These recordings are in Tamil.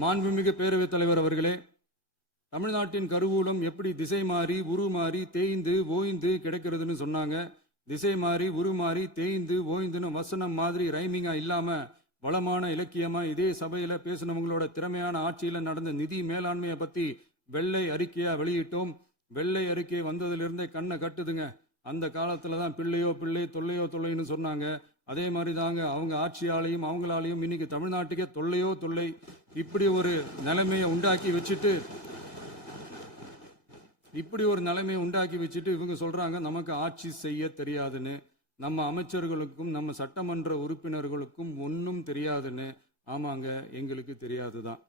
மாண்புமிகு பேரவைத் தலைவர் அவர்களே, தமிழ்நாட்டின் கருவூலம் எப்படி திசை மாறி உருமாறி தேய்ந்து ஓய்ந்து கிடைக்கிறதுன்னு சொன்னாங்க. திசை மாறி உருமாறி தேய்ந்து ஓய்ந்துன்னு வசனம் மாதிரி ரைமிங்கா இல்லாம வளமான இலக்கியமா இதே சபையில பேசினவங்களோட திறமையான ஆட்சியில நடந்த நிதி மேலாண்மையை பத்தி வெள்ளை அறிக்கையா வெளியிட்டோம். வெள்ளை அறிக்கை வந்ததிலிருந்தே கண்ணை கட்டுதுங்க. அந்த காலத்துல தான் பிள்ளையோ பிள்ளை தொல்லையோ தொல்லைன்னு சொன்னாங்க. அதே மாதிரி தாங்க அவங்க ஆட்சியாலையும் அவங்களாலையும் இன்னைக்கு தமிழ்நாட்டுக்கே தொல்லையோ தொல்லை. இப்படி ஒரு நிலைமையை உண்டாக்கி வச்சுட்டு இவங்க சொல்றாங்க நமக்கு ஆட்சி செய்ய தெரியாதுன்னு. நம்ம அமைச்சர்களுக்கும் நம்ம சட்டமன்ற உறுப்பினர்களுக்கும் ஒன்றும் தெரியாதுன்னு. ஆமாங்க, எங்களுக்கு தெரியாதுதான்.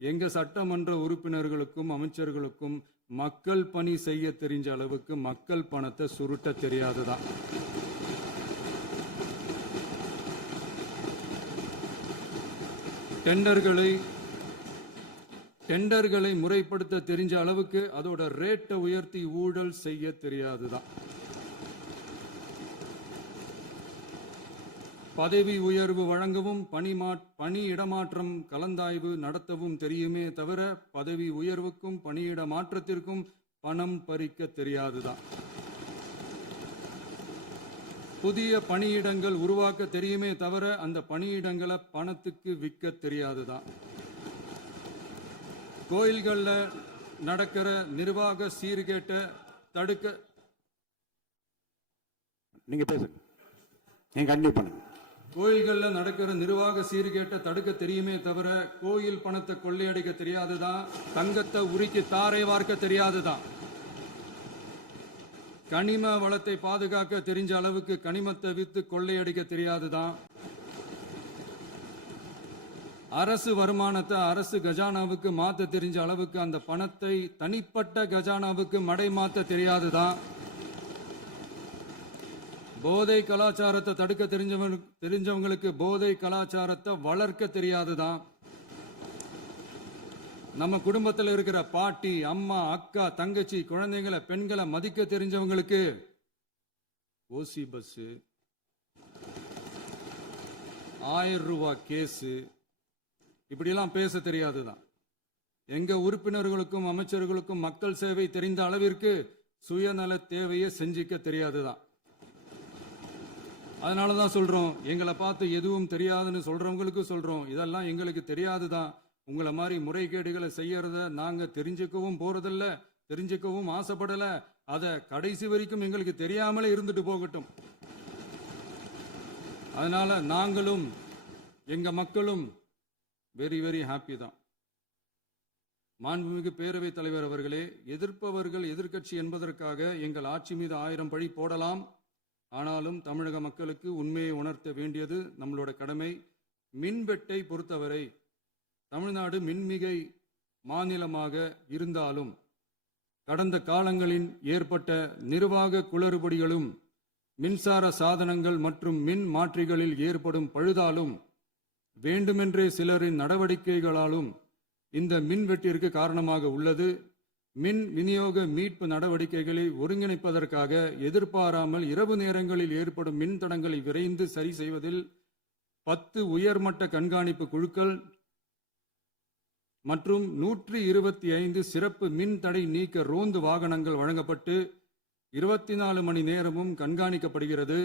எங்க சட்டமன்ற உறுப்பினர்களுக்கும் அமைச்சர்களுக்கும் மக்கள் பணி செய்ய தெரிஞ்ச அளவுக்கு மக்கள் பணத்தை சுருட்ட தெரியாதுதான். டெண்டர்களை முறைப்படுத்த தெரிஞ்ச அளவுக்கு அதோட ரேட்டை உயர்த்தி ஊழல் செய்ய தெரியாதுதான். பதவி உயர்வு வழங்கவும் பணி இடமாற்றம் கலந்தாய்வு நடத்தவும் தெரியுமே தவிர பதவி உயர்வுக்கும் பணியிட மாற்றத்திற்கும் பணம் பறிக்க தெரியாதுதான். புதிய பணியிடங்கள் உருவாக்க தெரியுமே தவிர அந்த பணியிடங்களை பணத்துக்கு விற்க தெரியாதுதான். கோயில்கள்ல நடக்கிற நிர்வாக சீர்கேட்ட தடுக்க நீங்க பேசுங்க, நீங்க கண்டிப்பா பண்ணுங்க. கோயில்கள்ல நடக்கிற நிர்வாக சீர்கேட்ட தடுக்க தெரியுமே தவிர கோயில் பணத்தை கொள்ளையடிக்க தெரியாதுதான். தங்கத்தை உருக்கி தாரை வார்க்க தெரியாதுதான். கனிம வளத்தை பாதுகாக்க தெரிஞ்ச அளவுக்கு கனிமத்தை வித்து கொள்ளையடிக்க தெரியாதுதான். அரசு வருமானத்தை அரசு கஜானாவுக்கு மாத்த தெரிஞ்ச அளவுக்கு அந்த பணத்தை தனிப்பட்ட கஜானாவுக்கு மடை மாத்த தெரியாதுதான். போதை கலாச்சாரத்தை தடுக்க தெரிஞ்சவங்களுக்கு போதை கலாச்சாரத்தை வளர்க்க தெரியாதுதான். நம்ம குடும்பத்தில் இருக்கிற பாட்டி அம்மா அக்கா தங்கச்சி குழந்தைங்களை பெண்களை மதிக்க தெரிஞ்சவங்களுக்கு ஓசி பஸ் 1000 ரூபாய் கேஸு இப்படியெல்லாம் பேச தெரியாதுதான். எங்க உறுப்பினர்களுக்கும் அமைச்சர்களுக்கும் மக்கள் சேவை தெரிந்த அளவிற்கு சுயநல தேவையை செஞ்சிக்க தெரியாதுதான். அதனாலதான் சொல்றோம், எங்களை பார்த்து எதுவும் தெரியாதுன்னு சொல்றவங்களுக்கு சொல்றோம், இதெல்லாம் எங்களுக்கு தெரியாதுதான். உங்களை மாதிரி முறைகேடுகளை செய்யறத நாங்க தெரிஞ்சுக்கவும் போறதில்ல, தெரிஞ்சுக்கவும் ஆசைப்படல. அத கடைசி வரைக்கும் எங்களுக்கு தெரியாமலே இருந்துட்டு போகட்டும். அதனால நாங்களும் எங்க மக்களும் வெரி வெரி ஹாப்பி தான். மாண்புமிகு பேரவைத் தலைவர் அவர்களே, எதிர்ப்பவர்கள் எதிர்க்கட்சி என்பதற்காக எங்கள் ஆட்சி மீது 1000 பழி போடலாம். ஆனாலும் தமிழக மக்களுக்கு உண்மையை உணர்த்த வேண்டியது நம்மளோட கடமை. மின்வெட்டை பொறுத்தவரை தமிழ்நாடு மின்மிகை மாநிலமாக இருந்தாலும் கடந்த காலங்களில் ஏற்பட்ட நிர்வாக குளறுபடிகளும் மின்சார சாதனங்கள் மற்றும் மின் மாற்றிகளில் ஏற்படும் பழுதாலும் வேண்டுமென்றே சிலரின் நடவடிக்கைகளாலும் இந்த மின்வெட்டிற்கு காரணமாக உள்ளது. மின் விநியோக மீட்பு நடவடிக்கைகளை ஒருங்கிணைப்பதற்காக எதிர்பாராமல் இரவு நேரங்களில் ஏற்படும் மின் தடங்களை விரைந்து சரி செய்வதில் 10 உயர்மட்ட கண்காணிப்பு குழுக்கள் மற்றும் 125 சிறப்பு மின் தடை நீக்க ரோந்து வாகனங்கள் வழங்கப்பட்டு 24 மணி நேரமும் கண்காணிக்கப்படுகிறது.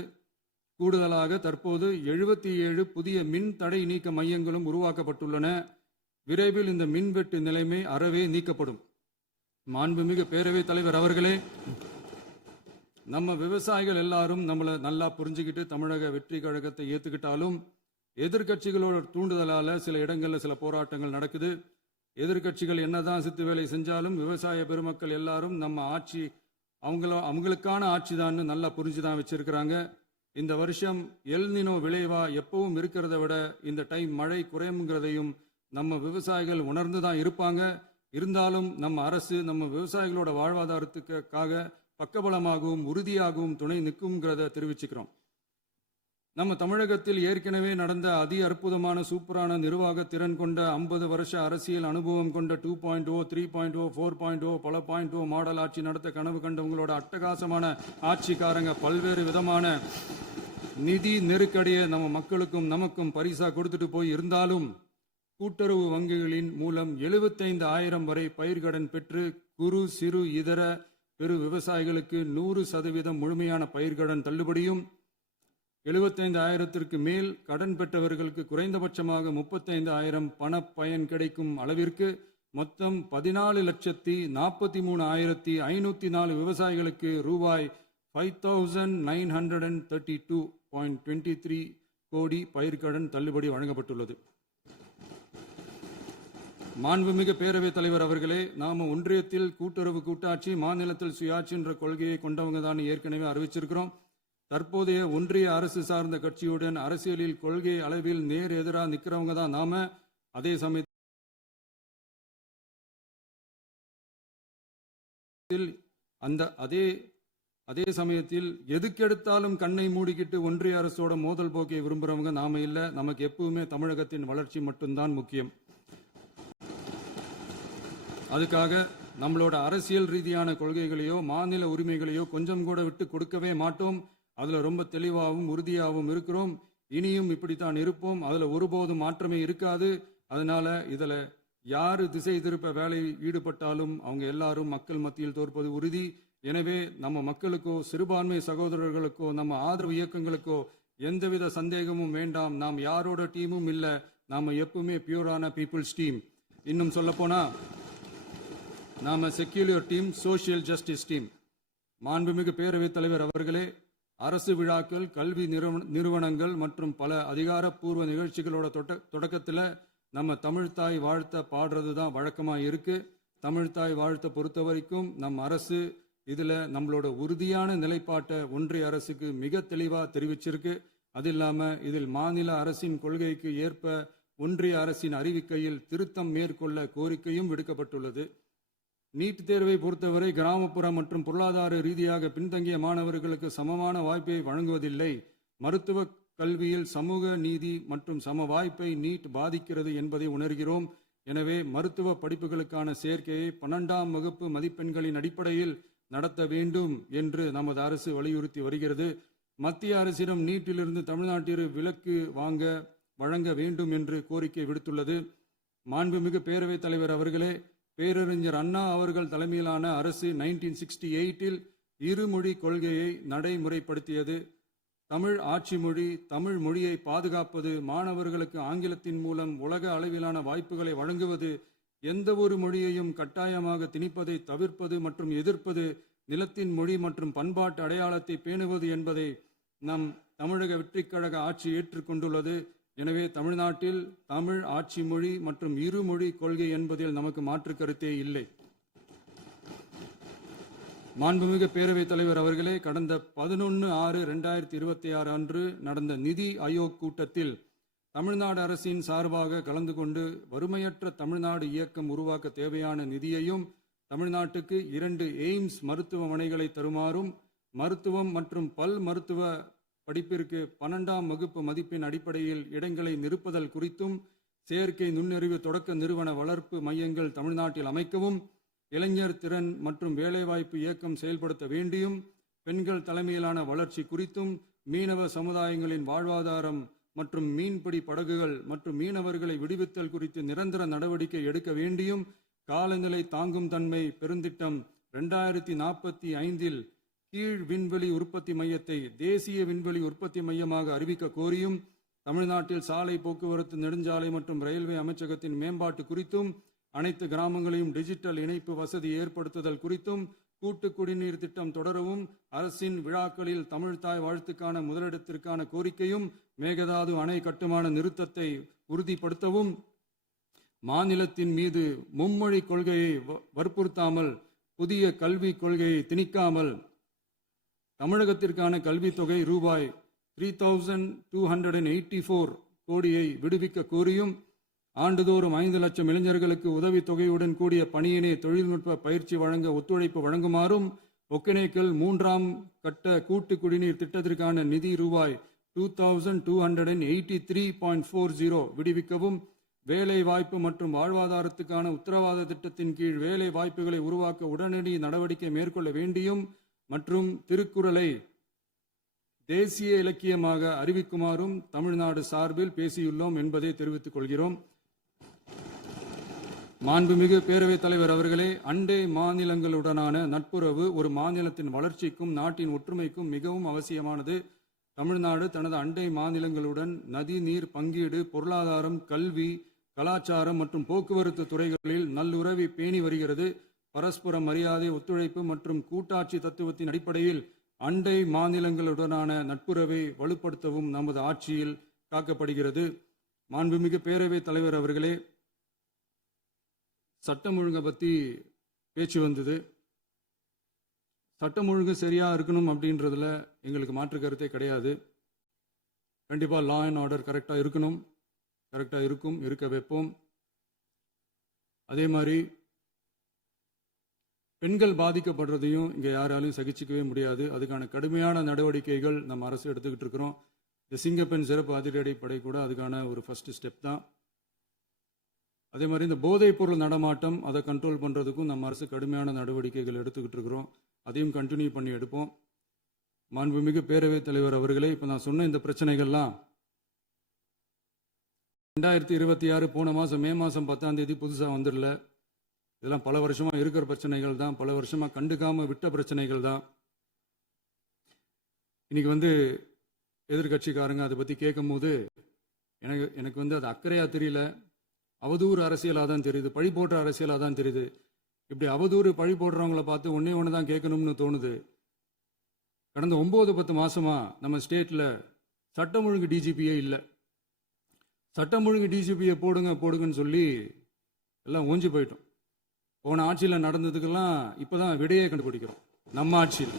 கூடுதலாக தற்போது 77 புதிய மின் தடை நீக்க மையங்களும் உருவாக்கப்பட்டுள்ளன. விரைவில் இந்த மின்வெட்டு நிலைமை அறவே நீக்கப்படும். மாண்புமிகு பேரவைத் தலைவர் அவர்களே, நம்ம விவசாயிகள் எல்லாரும் நம்மளை நல்லா புரிஞ்சுக்கிட்டு தமிழக வெற்றி கழகத்தை ஏத்துக்கிட்டாலும் எதிர்கட்சிகளோட தூண்டுதலால சில இடங்கள்ல சில போராட்டங்கள் நடக்குது. எதிர்கட்சிகள் என்னதான் சித்து வேலை செஞ்சாலும் விவசாய பெருமக்கள் எல்லாரும் நம்ம ஆட்சி அவங்களுக்கான ஆட்சி தான் நல்லா புரிஞ்சுதான் வச்சிருக்கிறாங்க. இந்த வருஷம் எல்னினோ விளைவா எப்பவும் இருக்கிறத விட இந்த டைம் மழை குறையுங்கிறதையும் நம்ம விவசாயிகள் உணர்ந்துதான் இருப்பாங்க. இருந்தாலும் நம்ம அரசு நம்ம விவசாயிகளோட வாழ்வாதாரத்துக்காக பக்கபலமாகவும் உறுதியாகவும் துணை நிற்கும்ங்கிறத தெரிவிச்சுக்கிறோம். நம்ம தமிழகத்தில் ஏற்கனவே நடந்த அதி அற்புதமான சூப்பரான நிர்வாக திறன் கொண்ட 50 வருஷ அரசியல் அனுபவம் கொண்ட 2.0, 3.0, 4.0 பல 0.0 மாடல் ஆட்சி நடத்த கனவு கண்டவங்களோட அட்டகாசமான ஆட்சிக்காரங்க பல்வேறு விதமான நிதி நெருக்கடியை நம்ம மக்களுக்கும் நமக்கும் பரிசா கொடுத்துட்டு போய் இருந்தாலும் கூட்டுறவு வங்கிகளின் மூலம் 75,000 வரை பயிர்க்கடன் பெற்று குறு சிறு இதர பெரு விவசாயிகளுக்கு 100% முழுமையான பயிர்க்கடன் தள்ளுபடியும், 75,000க்கு மேல் கடன் பெற்றவர்களுக்கு குறைந்தபட்சமாக 35,000 பண பயன் கிடைக்கும் அளவிற்கு மொத்தம் 14,43,504 விவசாயிகளுக்கு ரூபாய் 5,932.23 கோடி பயிர்க்கடன் தள்ளுபடி வழங்கப்பட்டுள்ளது. மாண்புமிகு பேரவைத் தலைவர் அவர்களே, நாம ஒன்றியத்தில் கூட்டுறவு கூட்டாட்சி, மாநிலத்தில் சுயாட்சி என்ற கொள்கையை கொண்டவங்க தான் ஏற்கனவே அறிவிச்சிருக்கிறோம். தற்போதைய ஒன்றிய அரசு சார்ந்த கட்சியுடன் அரசியலில் கொள்கை அளவில் நேர் எதிராக நிக்கிறவங்க தான் நாம. அதே சமயத்தில் எதுக்கெடுத்தாலும் கண்ணை மூடிக்கிட்டு ஒன்றிய அரசோட மோதல் போக்கை விரும்புறவங்க நாம இல்ல. நமக்கு எப்பவுமே தமிழகத்தின் வளர்ச்சி மட்டும்தான் முக்கியம். அதுக்காக நம்மளோட அரசியல் ரீதியான கொள்கைகளையோ மாநில உரிமைகளையோ கொஞ்சம் கூட விட்டு கொடுக்கவே மாட்டோம். அதுல ரொம்ப தெளிவாகவும் உறுதியாகவும் இருக்கிறோம். இனியும் இப்படித்தான் இருப்போம். அதுல ஒருபோதும் மாற்றமே இருக்காது. அதனால இதுல யாரு திசை திருப்ப வேலையில் ஈடுபட்டாலும் அவங்க எல்லாரும் மக்கள் மத்தியில் தோற்பது உறுதி. எனவே நம்ம மக்களுக்கோ சிறுபான்மை சகோதரர்களுக்கோ நம்ம ஆதரவு இயக்கங்களுக்கோ எந்தவித சந்தேகமும் வேண்டாம். நாம் யாரோட டீமும் இல்ல. நாம எப்பவுமே பியூரான பீப்புள்ஸ் டீம். இன்னும் சொல்ல போனா நாம secular team, social justice team. மாண்புமிகு பேரவைத் தலைவர் அவர்களே, அரசு விழாக்கள், கல்வி நிறுவனங்கள் மற்றும் பல அதிகாரப்பூர்வ நிகழ்ச்சிகளோட தொடக்கத்தில் நம்ம தமிழ்தாய் வாழ்த்த பாடுறது தான் வழக்கமா இருக்கு. தமிழ்தாய் வாழ்த்த பொறுத்த வரைக்கும் நம் அரசு இதுல நம்மளோட உறுதியான நிலைப்பாட்டை ஒன்றிய அரசுக்கு மிக தெளிவா தெரிவிச்சிருக்கு. அது இல்லாம இதில் மாநில அரசின் கொள்கைக்கு ஏற்ப ஒன்றிய அரசின் அறிவிக்கையில் திருத்தம் மேற்கொள்ள கோரிக்கையும் விடுக்கப்பட்டுள்ளது. நீட் தேர்வை பொறுத்தவரை கிராமப்புற மற்றும் பொருளாதார ரீதியாக பின்தங்கிய மாணவர்களுக்கு சமமான வாய்ப்பை வழங்குவதில்லை. மருத்துவ கல்வியில் சமூக நீதி மற்றும் சம வாய்ப்பை நீட் பாதிக்கிறது என்பதை உணர்கிறோம். எனவே மருத்துவ படிப்புகளுக்கான சேர்க்கையை 12ஆம் வகுப்பு மதிப்பெண்களின் அடிப்படையில் நடத்த வேண்டும் என்று நமது அரசு வலியுறுத்தி வருகிறது. மத்திய அரசிடம் நீட்டிலிருந்து தமிழ்நாட்டிற்கு விலக்கு வழங்க வேண்டும் என்று கோரிக்கை விடுத்துள்ளது. மாண்புமிகு பேரவைத் தலைவர் அவர்களே, பேரறிஞர் அண்ணா அவர்கள் தலைமையிலான அரசு 1968இல் இருமொழி கொள்கையை நடைமுறைப்படுத்தியது. தமிழ் ஆட்சி மொழி, தமிழ் மொழியை பாதுகாப்பது, மாணவர்களுக்கு ஆங்கிலத்தின் மூலம் உலக அளவிலான வாய்ப்புகளை வழங்குவது, எந்த ஒரு மொழியையும் கட்டாயமாக திணிப்பதை தவிர்ப்பது மற்றும் எதிர்ப்பது, நிலத்தின் மொழி மற்றும் பண்பாட்டு அடையாளத்தை பேணுவது என்பதை நம் தமிழக வெற்றிக் கழக ஆட்சி ஏற்றுக்கொண்டுள்ளது. எனவே தமிழ்நாட்டில் தமிழ் ஆட்சி மொழி மற்றும் இருமொழி கொள்கை என்பதில் நமக்கு மாற்று கருத்தே இல்லை. மாண்புமிகு பேரவைத் தலைவர் அவர்களே, கடந்த 11/6/2026 அன்று நடந்த நிதி ஆயோக் கூட்டத்தில் தமிழ்நாடு அரசின் சார்பாக கலந்து கொண்டு வறுமையற்ற தமிழ்நாடு இயக்கம் உருவாக்க தேவையான நிதியையும், தமிழ்நாட்டுக்கு 2 எய்ம்ஸ் மருத்துவமனைகளை தருமாறும், மருத்துவம் மற்றும் பல் மருத்துவ படிப்பிற்கு 12ஆம் வகுப்பு மதிப்பெண் அடிப்படையில் இடங்களை நிரப்புதல் குறித்தும், செயற்கை நுண்ணறிவு தொடக்க நிறுவன வளர்ப்பு மையங்கள் தமிழ்நாட்டில் அமைக்கவும், இளைஞர் திறன் மற்றும் வேலைவாய்ப்பு இயக்கம் செயல்படுத்த வேண்டியும், பெண்கள் தலைமையிலான வளர்ச்சி குறித்தும், மீனவ சமுதாயங்களின் வாழ்வாதாரம் மற்றும் மீன்பிடி படகுகள் மற்றும் மீனவர்களை விடுவித்தல் குறித்து நிரந்தர நடவடிக்கை எடுக்க வேண்டியும், காலநிலை தாங்கும் தன்மை பெருந்திட்டம் 2045இல் கீழ் விண்வெளி உற்பத்தி மையத்தை தேசிய விண்வெளி உற்பத்தி மையமாக அறிவிக்க கோரியும், தமிழ்நாட்டில் சாலை போக்குவரத்து, நெடுஞ்சாலை மற்றும் ரயில்வே அமைச்சகத்தின் மேம்பாட்டு குறித்தும், அனைத்து கிராமங்களையும் டிஜிட்டல் இணைப்பு வசதி ஏற்படுத்துதல் குறித்தும், கூட்டு குடிநீர் திட்டம் தொடரவும், அரசின் விழாக்களில் தமிழ்தாய் வாழ்த்துக்கான முதலிடத்திற்கான கோரிக்கையும், மேகதாது அணை கட்டுமான நிறுத்தத்தை உறுதிப்படுத்தவும், மாநிலத்தின் மீது மும்மொழி கொள்கையை வற்புறுத்தாமல் புதிய கல்விக் கொள்கையை திணிக்காமல் தமிழகத்திற்கான கல்வித் தொகை ரூபாய் 3,284 கோடியை விடுவிக்க கோரியும், ஆண்டுதோறும் 5 லட்சம் இளைஞர்களுக்கு உதவித் தொகையுடன் கூடிய பணியினை தொழில்நுட்ப பயிற்சி வழங்க ஒத்துழைப்பு வழங்குமாறும், ஒகேனக்கல் 3ஆம் கட்ட கூட்டு குடிநீர் திட்டத்திற்கான நிதி ரூபாய் 2,283.40 விடுவிக்கவும், வேலை வாய்ப்பு மற்றும் வாழ்வாதாரத்துக்கான உத்தரவாத திட்டத்தின் கீழ் வேலை வாய்ப்புகளை உருவாக்க உடனடி நடவடிக்கை மேற்கொள்ள வேண்டியும் மற்றும் திருக்குறளை தேசிய இலக்கியமாக அறிவிக்குமாறும் தமிழ்நாடு சார்பில் பேசியுள்ளோம் என்பதை தெரிவித்துக் கொள்கிறோம். மாண்புமிகு பேரவைத் தலைவர் அவர்களே, அண்டை மாநிலங்களுடனான நட்புறவு ஒரு மாநிலத்தின் வளர்ச்சிக்கும் நாட்டின் ஒற்றுமைக்கும் மிகவும் அவசியமானது. தமிழ்நாடு தனது அண்டை மாநிலங்களுடன் நதி நீர் பங்கீடு, பொருளாதாரம், கல்வி, கலாச்சாரம் மற்றும் போக்குவரத்து துறைகளில் நல்லுறவை பேணி வருகிறது. பரஸ்பர மரியாதை, ஒத்துழைப்பு மற்றும் கூட்டாட்சி தத்துவத்தின் அடிப்படையில் அண்டை மாநிலங்களுடனான நட்புறவை வலுப்படுத்தவும் நமது ஆட்சியில் காக்கப்படுகிறது. மாண்புமிகு பேரவைத் தலைவர் அவர்களே, சட்டம் ஒழுங்கை பற்றி பேச்சு வந்தது. சட்டம் ஒழுங்கு சரியா இருக்கணும் அப்படின்றதுல எங்களுக்கு மாற்று கருத்தே கிடையாது. கண்டிப்பா லா அண்ட் ஆர்டர் கரெக்டா இருக்கணும், கரெக்டா இருக்கும், இருக்க வைப்போம். அதே மாதிரி பெண்கள் பாதிக்கப்படுறதையும் இங்க யாராலையும் சகிச்சுக்கவே முடியாது. அதுக்கான கடுமையான நடவடிக்கைகள் நம்ம அரசு எடுத்துக்கிட்டு இருக்கிறோம். இந்த சிங்கப்பெண் சிறப்பு அதிரடிப்படை கூட அதுக்கான ஒரு ஃபர்ஸ்ட் ஸ்டெப் தான். அதே மாதிரி இந்த போதைப் பொருள் நடமாட்டம் அதை கண்ட்ரோல் பண்ணுறதுக்கும் நம்ம அரசு கடுமையான நடவடிக்கைகள் எடுத்துக்கிட்டு இருக்கிறோம். அதையும் கண்டினியூ பண்ணி எடுப்போம். மாண்புமிகு பேரவைத் தலைவர் அவர்களே, இப்போ நான் சொன்ன இந்த பிரச்சனைகள்லாம் 2026 போன மாதம் மே மாதம் 10ஆம் தேதி புதுசாக வந்துடல. இதெல்லாம் பல வருஷமாக இருக்கிற பிரச்சனைகள் தான், பல வருஷமாக கண்டுக்காமல் விட்ட பிரச்சனைகள் தான். இன்னைக்கு எதிர்கட்சிக்காரங்க அதை பற்றி கேட்கும் போது எனக்கு அது அக்கறையாக தெரியல, அவதூறு அரசியலாக தான் தெரியுது, பழி போடுற அரசியலாக தான் தெரியுது. இப்படி அவதூறு பழி போடுறவங்கள பார்த்து ஒன்று தான் கேட்கணும்னு தோணுது. கடந்த 9-10 மாசமா நம்ம ஸ்டேட்ல சட்டம் ஒழுங்கு டிஜிபியே இல்லை. சட்டம் ஒழுங்கு டிஜிபியை போடுங்கன்னு சொல்லி எல்லாம் ஓஞ்சி போயிட்டோம். போன ஆட்சியில் நடந்ததுக்கெல்லாம் இப்பதான் விடையே கண்டுபிடிக்கிறோம் நம்ம ஆட்சியில்.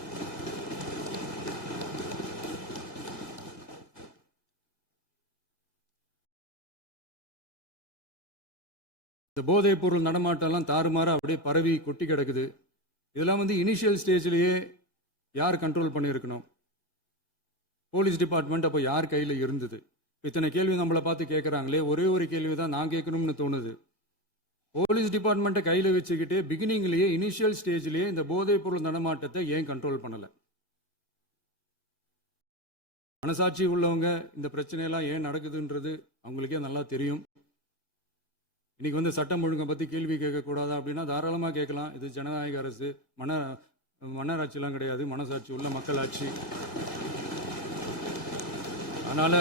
இந்த போதைப் பொருள் நடமாட்டம்லாம் தாறுமாற அப்படியே பரவி கொட்டி கிடக்குது. இதெல்லாம் இனிஷியல் ஸ்டேஜ்லயே யார் கண்ட்ரோல் பண்ணியிருக்கணும்? போலீஸ் டிபார்ட்மெண்ட் அப்போ யார் கையில் இருந்தது? இத்தனை கேள்வி நம்மளை பார்த்து கேட்குறாங்களே, ஒரே ஒரு கேள்வி தான் நான் கேட்கணும்னு தோணுது. போலீஸ் டிபார்ட்மெண்ட்டை கையில் வச்சுக்கிட்டே பிகினிங்லேயே இனிஷியல் ஸ்டேஜ்லேயே இந்த போதைப் பொருள் நடமாட்டத்தை ஏன் கண்ட்ரோல் பண்ணலை? மனசாட்சி உள்ளவங்க இந்த பிரச்சனையெல்லாம் ஏன் நடக்குதுன்றது அவங்களுக்கே நல்லா தெரியும். இன்னைக்கு சட்டம் ஒழுங்கை பற்றி கேள்வி கேட்கக்கூடாதா அப்படின்னா தாராளமாக கேட்கலாம். இது ஜனநாயக அரசு, மன்னராட்சிலாம் கிடையாது, மனசாட்சி உள்ள மக்களாட்சி. அதனால்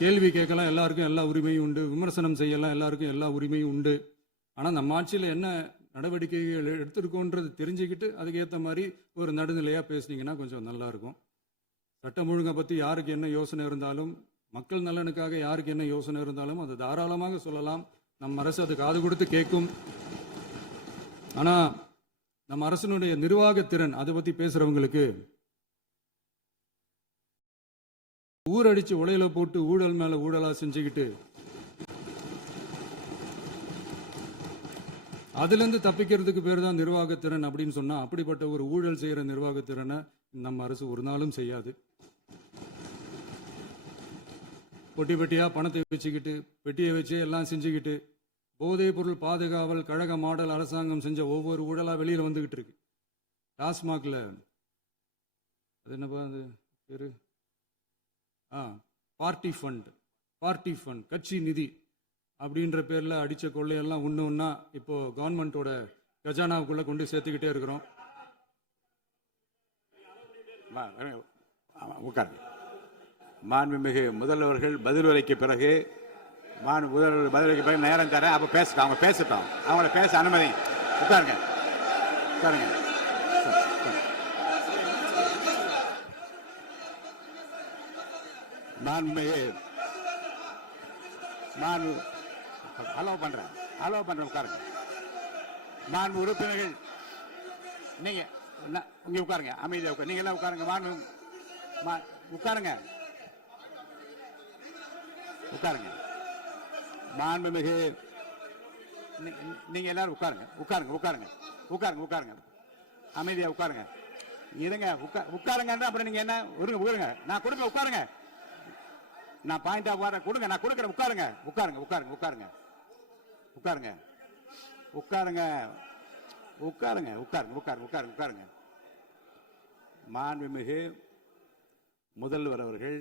கேள்வி கேட்கலாம், எல்லாருக்கும் எல்லா உரிமையும் உண்டு. விமர்சனம் செய்யலாம், எல்லாருக்கும் எல்லா உரிமையும் உண்டு. ஆனால் நம்ம ஆட்சியில் என்ன நடவடிக்கைகள் எடுத்திருக்கோன்றது தெரிஞ்சுக்கிட்டு அதுக்கேற்ற மாதிரி ஒரு நடுநிலையாக பேசுனீங்கன்னா கொஞ்சம் நல்லாயிருக்கும். சட்டம் ஒழுங்கை பற்றி யாருக்கு என்ன யோசனை இருந்தாலும், மக்கள் நலனுக்காக யாருக்கு என்ன யோசனை இருந்தாலும் அதை தாராளமாக சொல்லலாம். நம்ம அரசு அது காது கொடுத்து கேட்கும். ஆனால் நம்ம அரசினுடைய நிர்வாகத்திறன் அதை பற்றி பேசுகிறவங்களுக்கு ஊரடிச்சு உலையில போட்டு ஊழல் மேலே ஊழலாக செஞ்சுக்கிட்டு அதுலேருந்து தப்பிக்கிறதுக்கு பேர் தான் நிர்வாகத்திறன் அப்படின்னு சொன்னால், அப்படிப்பட்ட ஒரு ஊழல் செய்கிற நிர்வாகத்திறனை நம்ம அரசு ஒரு நாளும் செய்யாது. பெட்டியாக பணத்தை வச்சுக்கிட்டு, பெட்டியை வச்சு எல்லாம் செஞ்சுக்கிட்டு, போதைப் பொருள் பாதுகாவல் கழக மாடல் அரசாங்கம் செஞ்ச ஒவ்வொரு ஊழலாக வெளியில் வந்துக்கிட்டு இருக்கு. டாஸ்மாகில் அது என்னப்பா அது பேரு, பார்ட்டி ஃபண்ட் கட்சி நிதி அப்படின்ற பேரில் அடித்த கொள்ளையெல்லாம் ஒன்று இப்போ கவர்மெண்ட்டோட கஜானாவுக்குள்ளே கொண்டு சேர்த்துக்கிட்டே இருக்கிறோம். உட்காருங்க. மாண்புமிகு முதல்வர்கள் பதில் உரைக்கு பிறகு முதல்வர் பதிலுக்கு பிறகு நேரம் தரேன். அப்போ பேசட்டும், அவங்க பேசட்டும், அவங்கள பேச அனுமதி. உட்காருங்க உட்காருங்க. மாண்புமிகு அலோவ் பண்றேன் உட்காருங்க. மாண்பு உறுப்பினர்கள் நீங்க இங்க உட்காருங்க, அமைதியா உட்காரு. நீங்க எல்லாம் உட்காருங்க. உட்காருங்க. மாண்புமிகு நீங்க எல்லாரும் உட்காருங்க. அமைதியா உட்காருங்க. இருங்க, உட்காருங்க. அப்புறம் நீங்க என்ன உட்காருங்க. நான் கொடுங்க, உட்காருங்க. நான் பாயிண்ட் ஆஃப் ஆர்டர் கொடுங்க, நான் கொடுக்குறேன். உட்காருங்க. மாண்புமிகு முதல்வர் அவர்கள்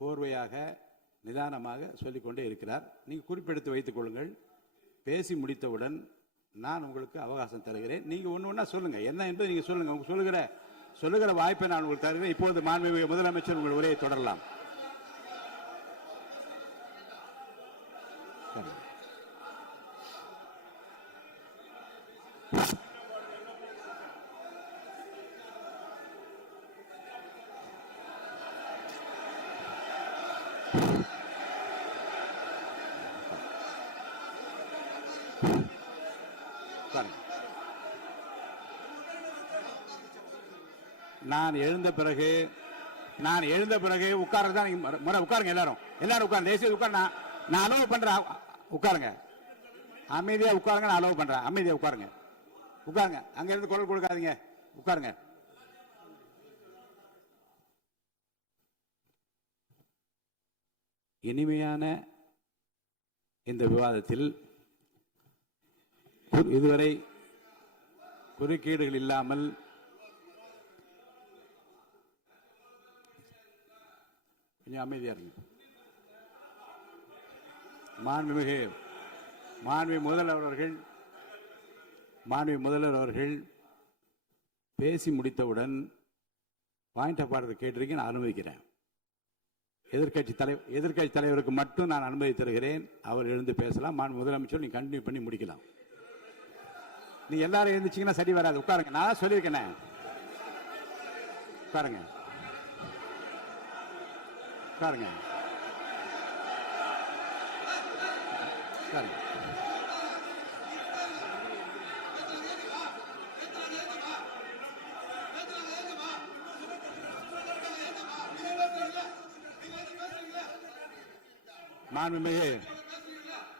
கோர்வையாக நிதானமாக சொல்லிக்கொண்டே இருக்கிறார். நீங்கள் குறிப்பெடுத்து வைத்துக் கொள்ளுங்கள். பேசி முடித்தவுடன் நான் உங்களுக்கு அவகாசம் தருகிறேன். நீங்க ஒண்ணு சொல்லுங்க, என்ன என்பது நீங்க சொல்லுங்க. உங்க சொல்லுகிற வாய்ப்பை நான் உங்களுக்கு தருகிறேன். இப்போது மாண்புமிகு முதலமைச்சர் உங்கள் உரையை தொடரலாம். நான் எழுந்த பிறகு உட்கார்றதான் முறை. உட்காருங்க, எல்லாரும் உட்காருங்க. தேசிய உட்கார். நான் அலோவ் பண்றேன். உட்காருங்க, அமைதியா உட்காருங்க. நான் அலோவ் பண்றேன். அமைதியா உட்காருங்க. அங்க இருந்து குரல் கொடுக்காதீங்க. உட்காருங்க. இனிமையான இந்த விவாதத்தில் இதுவரை குறுக்கீடுகள் இல்லாமல் கொஞ்சம் அமைதியா இருங்க. மாண்புமிகு முதல்வர் அவர்கள் பேசி முடித்தவுடன் பாயிண்ட் ஆஃப் ஆர்டர் கேட்டிருக்கீங்க. நான் அனுமதிக்கிறேன். எதிர்கட்சி தலைவருக்கு மட்டும் நான் அனுமதி தருகிறேன். அவர் எழுந்து பேசலாம். முதலமைச்சர் நீங்க கண்டினியூ பண்ணி முடிக்கலாம். நீ எல்லாரும் எழுந்துச்சீங்கன்னா சரி வராது. உட்காருங்க. நான் சொல்லியிருக்கேன். உட்காருங்க.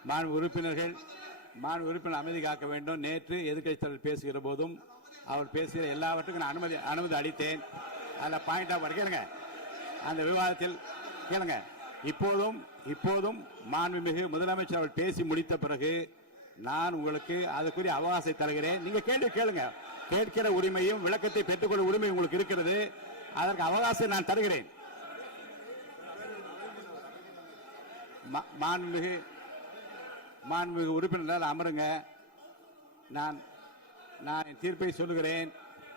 மாண்பு உறுப்பினர் அமைதி காக்க வேண்டும். நேற்று எதிர்க்கட்சி தலைவர் பேசுகிற போதும் அவர் பேசுகிற எல்லாவற்றுக்கும் நான் அனுமதி அளித்தேன். அதில் பாயிண்ட் ஆஃப் கேளுங்க. அந்த விவாதத்தில் கேளுங்க. இப்போதும் மாண்புமிகு முதலமைச்சர் அவர் பேசி முடித்த பிறகு நான் உங்களுக்கு அதுக்குரிய அவகாசத்தை தருகிறேன். நீங்க கேள்வி கேளுங்க. கேட்கிற உரிமையும் விளக்கத்தை பெற்றுக்கொள்ள உரிமை உங்களுக்கு இருக்கிறது. அதற்கு அவகாசம் நான் தருகிறேன். மாண்புமிகு உறுப்பினர் அமருங்க. நான் என் தீர்ப்பை சொல்லுகிறேன்.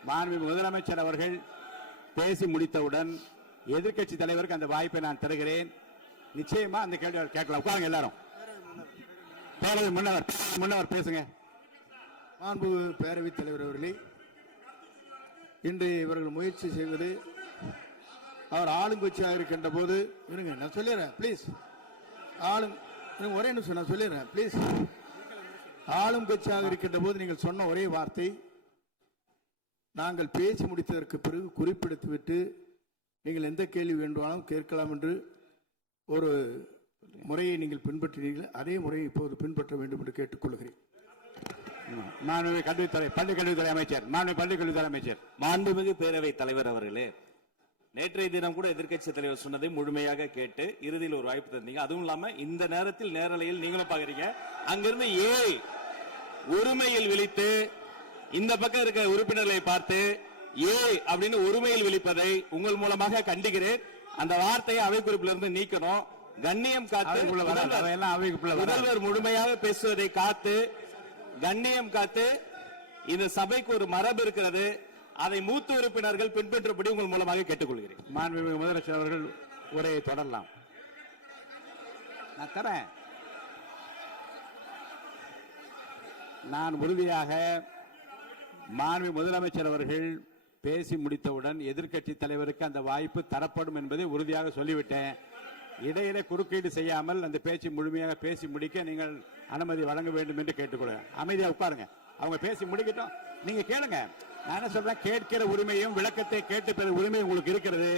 மாண்புமிகு முதலமைச்சர் அவர்கள் பேசி முடித்தவுடன் எதிர்க்கட்சி தலைவருக்கு அந்த வாய்ப்பை நான் தருகிறேன். நிச்சயமா அந்த கேள்வி கேட்கலாம். உட்காருங்க எல்லாரும். பேரவை முன்னவர் பேசுங்க. மாண்பு பேரவைத் தலைவர் அவர்களே, இன்று இவர்கள் முயற்சி செய்வது அவர் ஆளுங்கட்சியாக இருக்கின்ற போது நான் சொல்லிடுறேன் பிளீஸ். ஒரே நிமிஷம் நான் சொல்லிடுறேன் பிளீஸ். ஆளும் கட்சியாக இருக்கின்ற போது நீங்கள் சொன்ன ஒரே வார்த்தை, நாங்கள் பேசி முடித்ததற்கு பிறகு குறிப்பிடுத்துவிட்டு நீங்கள் எந்த கேள்வி வேண்டுமானாலும் கேட்கலாம் என்று ஒரு முறையை நீங்கள் பின்பற்றினீர்கள். அதே முறையை இப்போது பின்பற்ற வேண்டும் என்று கேட்டுக்கொள்கிறேன். பள்ளிக்கல்வித்துறை அமைச்சர். மாண்புமிகு பேரவைத் தலைவர் அவர்களே, நேற்றைய தினம் கூட எதிர்க்கட்சி தலைவர் சொன்னதை முழுமையாக கேட்டு இறுதியில் ஒரு வாய்ப்பு தந்தீங்க. அதுவும் இல்லாம இந்த நேரத்தில் நேரலையில் நீங்களும் பாக்குறீங்க. அங்கிருந்து ஒருமையில் விழித்து இந்த பக்கம் இருக்க உறுப்பினர்களை பார்த்து அப்படின்னு ஒருமையில் விழிப்பதை உங்கள் மூலமாக கண்டிக்கிறேன். அந்த வார்த்தையை அவை குறிப்பிலிருந்து நீக்கணும். கண்ணியம் காத்து முதல்வர் முழுமையாக பேசுவதை காத்து கண்ணியம் காத்து இந்த சபைக்கு ஒரு மரபு இருக்கிறது. அதை மூத்த உறுப்பினர்கள் பின்பற்றபடி உங்கள் மூலமாக கேட்டுக்கொள்கிறேன். மாண்புமிகு முதலமைச்சர் அவர்கள் உரையை தொடரலாம். நான் தரேன். நான் உறுதியாக மாண்புமிகு முதலமைச்சர் அவர்கள் பேசி முடித்தவுடன் எதிர்க்கட்சி தலைவருக்கு அந்த வாய்ப்பு தரப்படும் என்பதை உறுதியாக சொல்லிவிட்டேன். இடையிலே குறுக்கீடு செய்யாமல் அந்த பேச்சு முழுமையாக பேசி முடிக்க நீங்கள் அனுமதி வழங்க வேண்டும் என்று கேட்டுக்கொள்கிறேன். அமைதியா உட்காருங்க. அவங்க பேசி முடிக்கட்டும். நீங்க கேளுங்க. நான் என்ன சொல்றேன், கேட்கிற உரிமையும் விளக்கத்தை கேட்டு பெற உரிமை உங்களுக்கு இருக்கிறது.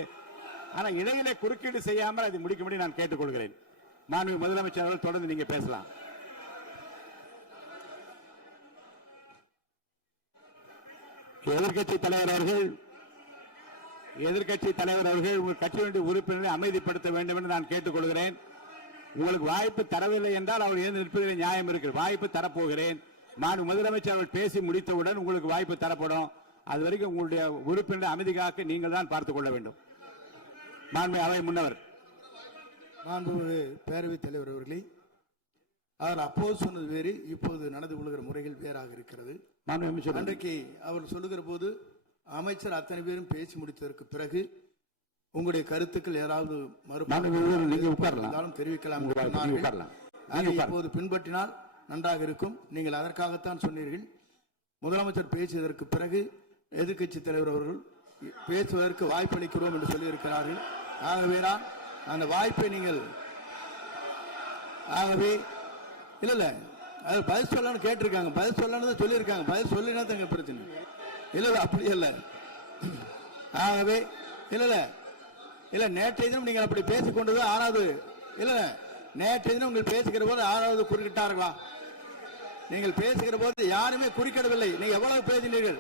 ஆனா இடையிலே குறுக்கீடு செய்யாமல் அதை முடிக்கும்படி நான் கேட்டுக்கொள்கிறேன். மாண்புமிகு முதலமைச்சர் அவர்கள் தொடர்ந்து நீங்க பேசலாம். எதிர்க்கட்சி தலைவர் அவர்கள் உங்கள் கட்சியினுடைய உறுப்பினரை அமைதிப்படுத்த வேண்டும் என்று நான் கேட்டுக்கொள்கிறேன். உங்களுக்கு வாய்ப்பு தரவில்லை என்றால் அவர் எழுந்து நிற்பதில் நியாயம் இருக்கிறது. வாய்ப்பு தரப்போகிறேன். மாண்புமிகு முதலமைச்சர் அவர்கள் பேசி முடித்தவுடன் உங்களுக்கு வாய்ப்பு தரப்படும். அது வரைக்கும் உங்களுடைய உறுப்பினரை அமைதி காக்க நீங்கள் தான் பார்த்துக் கொள்ள வேண்டும். மாண்புமிகு அவை முன்னவர். மாண்புமிகு பேரவைத் தலைவர் அவர்களே, அவர் அப்போது சொன்னது வேறு, இப்போது நடந்து கொள்கிற முறைகள் வேறாக இருக்கிறது. மாண்புமிகு அமைச்சர் அன்றைக்கு அவர் சொல்லுகிற போது அமைச்சர் அத்தனை பேரும் பேசி முடித்ததற்கு பிறகு உங்களுடைய கருத்துக்கள் ஏதாவது நீங்க உட்காரலாம். இருந்தாலும் தெரிவிக்கலாம் என்று நீங்க சொன்னார்கள். உட்காரலாம். அதை இப்போது பின்பற்றினால் நன்றாக இருக்கும். நீங்கள் அதற்காகத்தான் சொன்னீர்கள். முதலமைச்சர் பேசியதற்கு பிறகு எதிர்க்கட்சி தலைவர் அவர்கள் பேசுவதற்கு வாய்ப்பளிக்கிறோம் என்று சொல்லியிருக்கிறார்கள். ஆகவேதான் அந்த வாய்ப்பை நீங்கள் ஆகவே இல்ல அது பதில் சொல்லணும்னு கேட்டிருக்காங்க. பதில் சொல்லணும் சொல்லியிருக்காங்க. பதில் சொல்லினா தங்க பிரச்சனை இல்ல அப்படி இல்ல. ஆகவே இல்ல நேற்றைய தினம் நீங்கள் அப்படி பேசிக் கொண்டது ஆறாவது இல்ல நேற்றைய தினம் உங்கள் பேசுகிற போது ஆறாவது குறுக்கிட்டார்களா? நீங்கள் பேசுகிற போது யாருமே குறுக்கிடவில்லை. நீங்க எவ்வளவு பேசினீர்கள்,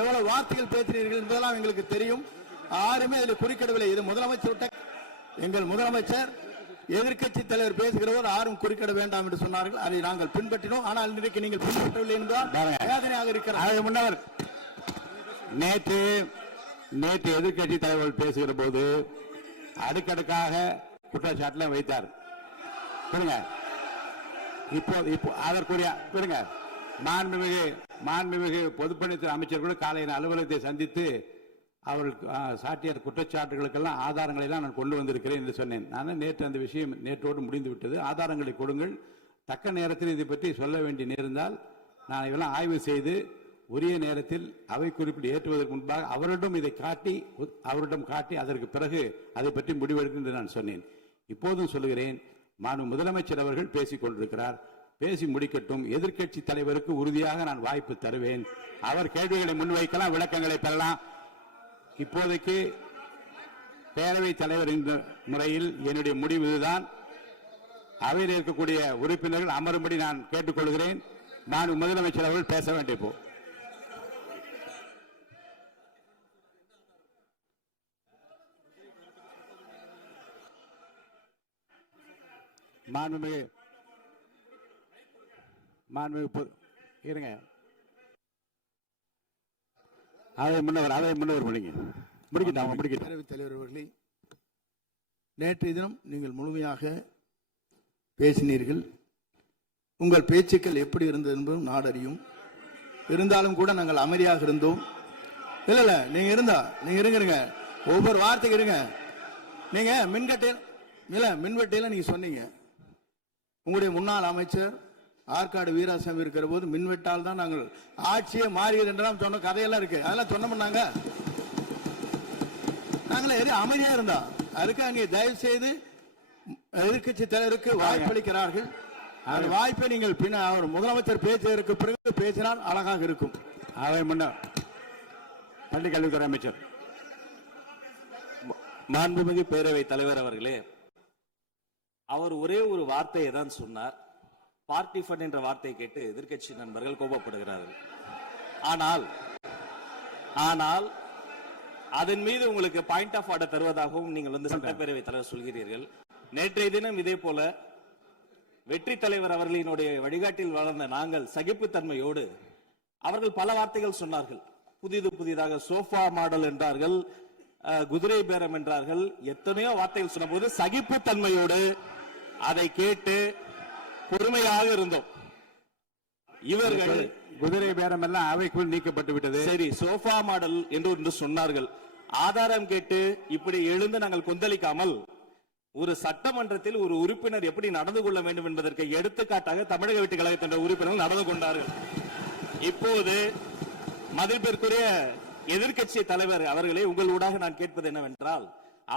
எவ்வளவு வார்த்தைகள் பேசினீர்கள் என்பதெல்லாம் எங்களுக்கு தெரியும். யாருமே அதில் குறுக்கிடவில்லை. இது முதலமைச்சர், எங்கள் முதலமைச்சர் எதிர்க்கட்சி தலைவர் பேசுகிற போது யாரும் குறுக்கிட வேண்டாம் என்று சொன்னார்கள். அதை நாங்கள் பின்பற்றினோம். ஆனால் இன்றைக்கு நீங்கள் பின்பற்றவில்லை என்றால் வேதனையாக இருக்கிறார். முன்னவர் நேற்று எதிர்க்கட்சி தலைவர் பேசுகிற போது அடுக்கடுக்காக குற்றச்சாட்டுல வைத்தார். இப்போ அதற்குரிய மாண்புமிகு பொதுப்பணித்துறை அமைச்சர்களும் காலையில் அலுவலகத்தை சந்தித்து அவர்கள் சாட்டிய குற்றச்சாட்டுகளுக்கெல்லாம் ஆதாரங்களை எல்லாம் நான் கொண்டு வந்திருக்கிறேன் என்று சொன்னேன். நான் நேற்று அந்த விஷயம் நேற்றோடு முடிந்து விட்டது. ஆதாரங்களை கொடுங்கள். தக்க நேரத்தில் இதை பற்றி சொல்ல வேண்டி நேர்ந்தால் நான் இதெல்லாம் ஆய்வு செய்து உரிய நேரத்தில் அவை குறிப்பிட்டு ஏற்றுவதற்கு முன்பாக அவரிடம் காட்டி அதற்கு பிறகு அதை பற்றி முடிவெடுக்கும் என்று நான் சொன்னேன். இப்போதும் சொல்லுகிறேன், மாண்பு முதலமைச்சர் அவர்கள் பேசிக் கொண்டிருக்கிறார். பேசி முடிக்கட்டும். எதிர்க்கட்சி தலைவருக்கு உறுதியாக நான் வாய்ப்பு தருவேன். அவர் கேள்விகளை முன்வைக்கலாம், விளக்கங்களை பெறலாம். இப்போதைக்கு பேரவைத் தலைவர் என்ற முறையில் என்னுடைய முடிவு இதுதான். அவையில் இருக்கக்கூடிய உறுப்பினர்கள் அமரும்படி நான் கேட்டுக்கொள்கிறேன். நான் முதலமைச்சர் அவர்கள் பேச வேண்டிய போ இருங்க. அதை முன்னவர் முடிக்கட்டும். பேரவைத் தலைவர் அவர்களே, நேற்றைய தினம் நீங்கள் முழுமையாக பேசினீர்கள். உங்கள் பேச்சுக்கள் எப்படி இருந்தது என்பதும் நாடு அறியும். இருந்தாலும் கூட நாங்கள் அமைதியாக இருந்தோம். இல்ல நீங்க இருங்க. ஒவ்வொரு வார்த்தைக்கு இருங்க. நீங்க மின்வெட்டையில நீங்க சொன்னீங்க. உங்களுடைய முன்னாள் அமைச்சர் ஆற்காடு வீராசாமி இருக்கிற போது மின்வெட்டால் தான் நாங்கள் ஆட்சியே மாறியது என்றெல்லாம் சொன்ன கதையெல்லாம் இருக்கு. அதெல்லாம் சொன்னோம்னாங்க. நாங்களே அமைதியா இருந்தோம். அதுக்கு அங்கே தயவு செய்து எதிர்க்கட்சி தலைவருக்கு வாய்ப்பளிக்கிறார்கள். அந்த வாய்ப்பை நீங்கள் அவர் முதலமைச்சர் பேசியதற்கு பிறகு பேசினால் அழகாக இருக்கும். அவை முன்னர் பள்ளிக் கல்வித்துறை அமைச்சர் மாண்புமிகு பேரவைத் தலைவர் அவர்களே, அவர் ஒரே ஒரு வார்த்தையை தான் சொன்னார். பார்ட்டி ஃபண்ட் என்ற வார்த்தையை கேட்டு எதிர்க்கட்சி நண்பர்கள் கோபப்படுகிறார்கள். ஆனால் அதன் மீது உங்களுக்கு பாயிண்ட் ஆஃப் ஆர்டர் தருவதாகவும் நீங்கள் சட்டப்பேரவைத் தலைவர் சொல்கிறீர்கள். நேற்றைய தினம் இதே போல வெற்றி தலைவர் அவர்களினுடைய வழிகாட்டில் வளர்ந்த நாங்கள் சகிப்புத்தன்மையோடு அவர்கள் பல வார்த்தைகள் சொன்னார்கள். புதிதாக சோஃபா மாடல் என்றார்கள், குதிரை பேரம் என்றார்கள், எத்தனையோ வார்த்தைகள் சொன்ன போது சகிப்புத்தன்மையோடு அதை கேட்டு பொறுமையாக இருந்தோம். இவர்கள் குதிரை பேரம் எல்லாம் அவைக்குள் நீக்கப்பட்டு விட்டது. சரி, சோஃபா மாடல் என்று சொன்னார்கள். ஆதாரம் கேட்டு இப்படி எழுந்து நாங்கள் கொந்தளிக்காமல் ஒரு சட்டமன்றத்தில் ஒரு உறுப்பினர் எப்படி நடந்து கொள்ள வேண்டும் என்பதற்கு எடுத்துக்காட்டாக தமிழக வெற்றி கழகத்தின் உறுப்பினர்கள் நடந்து கொண்டார்கள். இப்போது மதிப்பிற்குரிய எதிர்க்கட்சி தலைவர் அவர்களே, உங்கள் ஊடாக நான் கேட்பது என்னவென்றால்,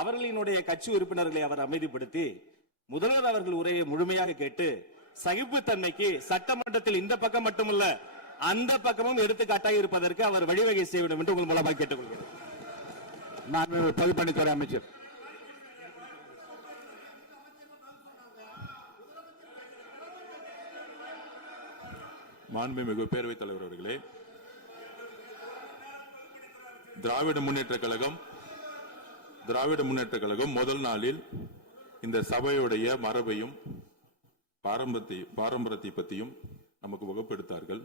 அவர்களினுடைய கட்சி உறுப்பினர்களை அவர் அமைதிப்படுத்தி முதல்வர் அவர்கள் உரையை முழுமையாக கேட்டு சகிப்புத்தன்மைக்கு சட்டமன்றத்தில் இந்த பக்கம் மட்டுமல்ல அந்த பக்கமும் எடுத்துக்காட்டாக இருப்பதற்கு அவர் வழிவகை செய்ய வேண்டும் என்று உங்கள் மூலமாக கேட்டுக்கொள்கிறேன். பொதுப்பணித்துறை அமைச்சர் மாண்புமிகு பேரவைத் தலைவர் அவர்களே, திராவிட முன்னேற்ற கழகம் முதல் நாளில் இந்த சபையுடைய மரபையும் பாரம்பரியத்தை பற்றியும் நமக்கு வகுப்பெடுத்தார்கள்.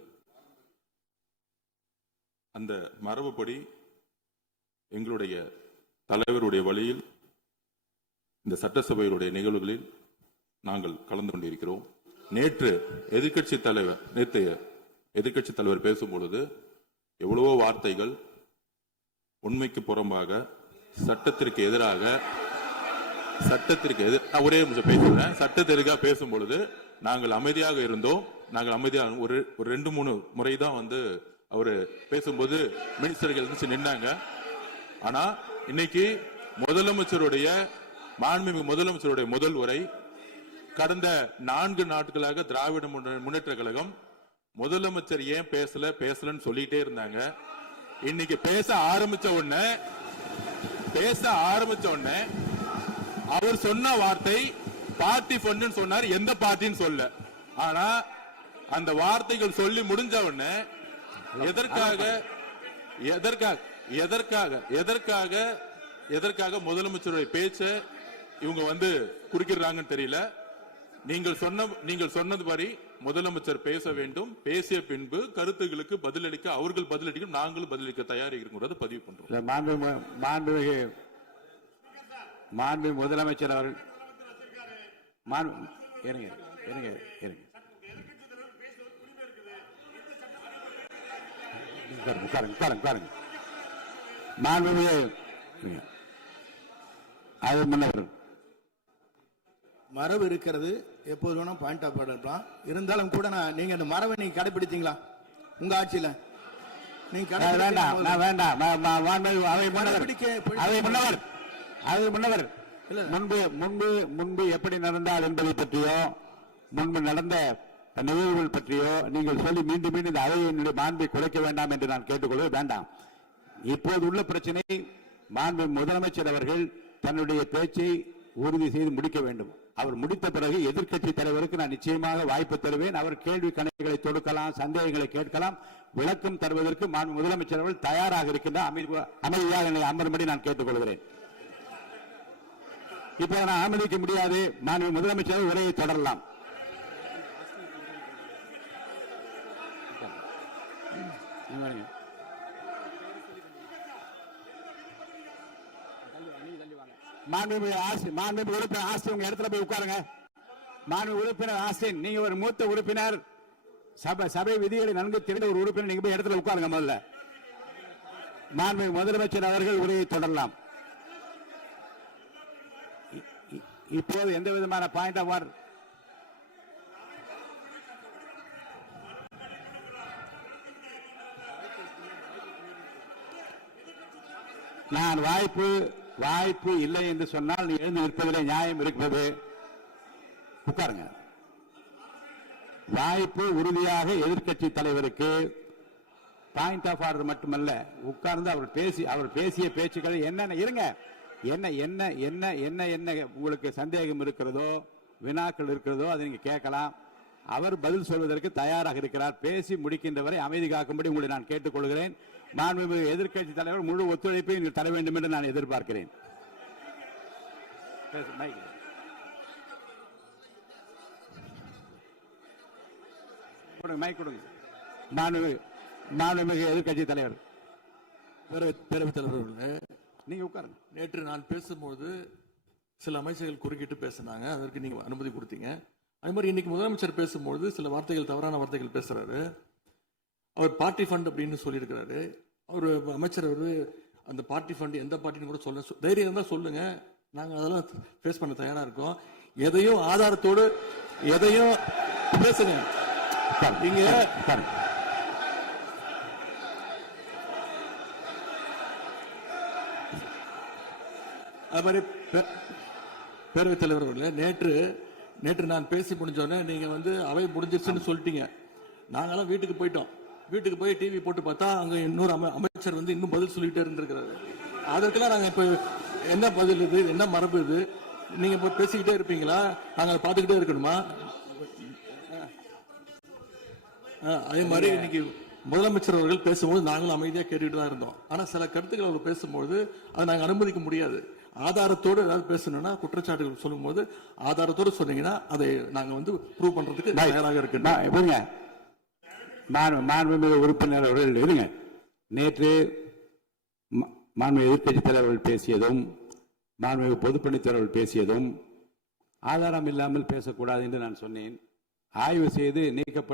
அந்த மரபுப்படி எங்களுடைய தலைவருடைய வழியில் இந்த சட்டசபையுடைய நிகழ்வுகளில் நாங்கள் கலந்து கொண்டிருக்கிறோம். நேற்று எதிர்க்கட்சி தலைவர் பேசும் பொழுது எவ்வளவோ வார்த்தைகள் உண்மைக்கு புறம்பாக சட்டத்திற்கு எதிராக ஒரே நிமிஷம் பேசுறேன். சட்டத்திற்காக பேசும் பொழுது நாங்கள் அமைதியாக இருந்தோம். நாங்கள் அமைதியாக ஒரு 2-3 முறை தான் அவரு பேசும்போது மினிஸ்டர்கள் நின்னாங்க. ஆனா இன்னைக்கு மாண்புமிகு முதலமைச்சருடைய முதல் உரை கடந்த 4 நாட்களாக திராவிட முன்னேற்ற கழகம் முதலமைச்சர் ஏன் பேசலன்னு சொல்லிட்டே இருந்தாங்க. இன்னைக்கு பேச ஆரம்பிச்ச உடனே அவர் சொன்ன வார்த்தை பார்ட்டி ஃபண்ட் சொன்னார். எந்த பார்ட்டின்னு சொல்ல. ஆனா அந்த வார்த்தைகள் சொல்லி முடிஞ்ச உடனே எதற்காக முதலமைச்சருடைய பேச்ச இவங்க குறுக்கிறாங்கன்னு தெரியல. நீங்கள் சொன்னது மாதிரி முதலமைச்சர் பேச வேண்டும். பேசிய பின்பு கருத்துகளுக்கு பதிலளிக்க அவர்கள் பதிலளிக்கும், நாங்களும் பதிலளிக்க தயாராக இருக்கிறது பதிவு பண்றோம். மாண்புமிகு முதலமைச்சர் அவர்கள் மரபு இருக்கிறது, எப்போது வேணும் பாயிண்ட் ஆஃப் ஆர்டர் இருக்கலாம். இருந்தாலும் கூட நீங்க அந்த மரபை நீங்க கடைபிடித்தீங்களா உங்க ஆட்சியில? நீங்க முன்னவர் முன்பு எப்படி நடந்தால் என்பதை பற்றியோ முன்பு நடந்த நிகழ்வுகள் பற்றியோ நீங்கள் சொல்லி மீண்டும் இந்த அவையினுடைய மாண்பை குறைக்க வேண்டாம் என்று நான் கேட்டுக்கொள்ள வேண்டாம். இப்போது உள்ள பிரச்சனை மாண்பு முதலமைச்சர் அவர்கள் தன்னுடைய பேச்சை உறுதி செய்து முடிக்க வேண்டும். அவர் முடித்த பிறகு எதிர்க்கட்சி தலைவருக்கு நான் நிச்சயமாக வாய்ப்பு தருவேன். அவர் கேள்வி கணைகளை தொடுக்கலாம், சந்தேகங்களை கேட்கலாம். விளக்கம் தருவதற்கு மாண்பு முதலமைச்சர் அவர்கள் தயாராக இருக்கின்ற அமைதியாக என்னை அமரும்படி நான் கேட்டுக்கொள்கிறேன். இப்ப நான் அனுமதிக்க முடியாது. மாண்பு முதலமைச்சர் உரையை தொடரலாம். மாண்புமிகு உறுப்பினர் ஆஸ்டின் உங்க இடத்துல போய் உட்காருங்க. மாண்புமிகு உறுப்பினர் ஆஸ்டின், நீங்க ஒரு மூத்த உறுப்பினர், சபை விதிகளை நன்கு தெரிந்த ஒரு உறுப்பினர், நீங்க போய் இடத்துல உட்காருங்க. முதல்ல மாண்புமிகு முதலமைச்சர் அவர்கள் உரையை தொடரலாம். இப்போது எந்த விதமான பாயிண்ட் ஆஃப் ஆர்டர் நான் வாய்ப்பு இல்லை என்று சொன்னால் நீ எழுந்து நிற்பதிலே நியாயம் இருக்கிறது. உட்காருங்க. வாய்ப்பு உறுதியாக எதிர்க்கட்சி தலைவருக்கு பாயிண்ட் ஆஃப் ஆர்டர் மட்டுமல்ல, உட்கார்ந்து அவர் பேசிய பேச்சுக்களை என்னென்ன இருங்க என்ன என்ன என்ன என்ன என்ன உங்களுக்கு சந்தேகம் இருக்கிறதோ, வினாக்கள் இருக்கிறதோ அதை நீங்க கேட்கலாம். அவர் பதில் சொல்வதற்கு தயாராக இருக்கிறார். பேசி முடிக்கின்ற வரை அமைதி காக்கும்படி உங்களை நான் கேட்டுக்கொள்கிறேன். மாண்புமிகு எதிர்க்கட்சி தலைவர் முழு ஒத்துழைப்பை நீங்கள் தர வேண்டும் என்று நான் எதிர்பார்க்கிறேன். மைக் கொடுங்க. மாண்புமிகு எதிர்க்கட்சி தலைவர், பேரவைத் தலைவர், நீங்க உட்காருங்க. நேற்று நான் பேசும்போது சில அமைச்சர்கள் குறுக்கிட்டு பேசினாங்க, அதற்கு நீங்க அனுமதி கொடுத்தீங்க. அது மாதிரி இன்னைக்கு முதலமைச்சர் பேசும்போது சில வார்த்தைகள், தவறான வார்த்தைகள் பேசுறாரு. அவர் பார்ட்டி ஃபண்ட் அப்படின்னு சொல்லியிருக்கிறாரு. அவர் அமைச்சர் அந்த பார்ட்டி ஃபண்ட் எந்த பார்ட்டின்னு கூட சொல்ல தைரியம் இருந்தால் சொல்லுங்க, நாங்கள் அதெல்லாம் ஃபேஸ் பண்ண தயாரா இருக்கோம். எதையும் ஆதாரத்தோடு எதையும் பேசுங்க. நீங்க அது மாதிரி பேரவைத் தலைவர் அவர்களே, நேற்று நான் பேசி முடிஞ்சோடனே நீங்க அவை முடிஞ்சிருச்சுன்னு சொல்லிட்டீங்க. நாங்கெல்லாம் வீட்டுக்கு போயிட்டோம். வீட்டுக்கு போய் டிவி போட்டு பார்த்தா அங்க இன்னொரு அமைச்சர் இன்னும் பதில் சொல்லிட்டே இருந்திருக்கிறாரு. அதற்கெல்லாம் நாங்க இப்ப என்ன பதில் இது, என்ன மரபு இது? நீங்க இப்ப பேசிக்கிட்டே இருப்பீங்களா? நாங்க பார்த்துக்கிட்டே இருக்கணுமா? அதே மாதிரி இன்னைக்கு முதலமைச்சர் அவர்கள் பேசும்போது நாங்களும் அமைதியா கேட்டுட்டு தான் இருந்தோம். ஆனா சில கருத்துக்கள் அவர் பேசும்போது அதை நாங்க அனுமதிக்க முடியாது. ஆதாரத்தோடு ஏதாவது பேசணும்னா, குற்றச்சாட்டுகள் சொல்லும் போது ஆதாரத்தோடு சொன்னீங்கன்னா அதை நாங்க ப்ரூவ் பண்றதுக்கு தயாராக இருக்கு. மாண்புமிகு உறுப்பினர் அவர்கள் இருங்க. நேற்று மாண்புமிகு எதிர்க்கட்சி தலைவர்கள் பேசியதும் மாண்புமிகு பொதுப்பணித்துறை பேசியதும் ஆதாரம் இல்லாமல் பேசக்கூடாது என்று நான் சொன்னேன். ஆய்வு செய்து நீக்கப்பட்ட